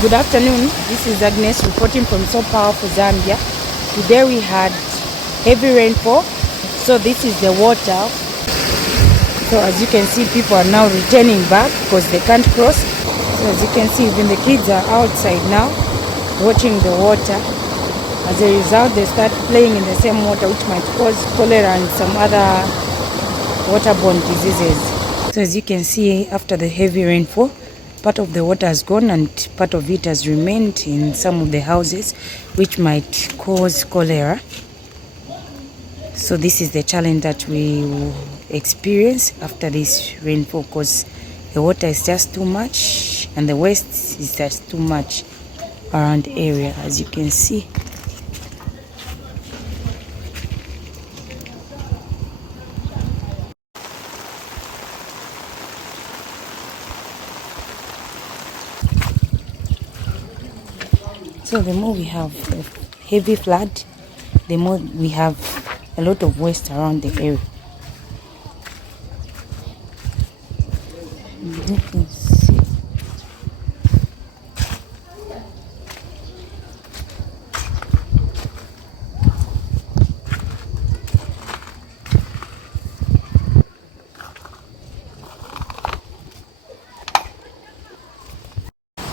Good afternoon, this is Agnes reporting from So Powerful, Zambia. Today we had heavy rainfall, so this is the water. So as you can see, people are now returning back because they can't cross. So as you can see, even the kids are outside now watching the water. As a result, they start playing in the same water, which might cause cholera and some other waterborne diseases. So as you can see, after the heavy rainfall, part of the water has gone and part of it has remained in some of the houses, which might cause cholera. So this is the challenge that we will experience after this rainfall, because the water is just too much and the waste is just too much around the area, as you can see. So the more we have a heavy flood, the more we have a lot of waste around the area. You can see.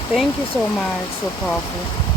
Thank you so much, So Powerful.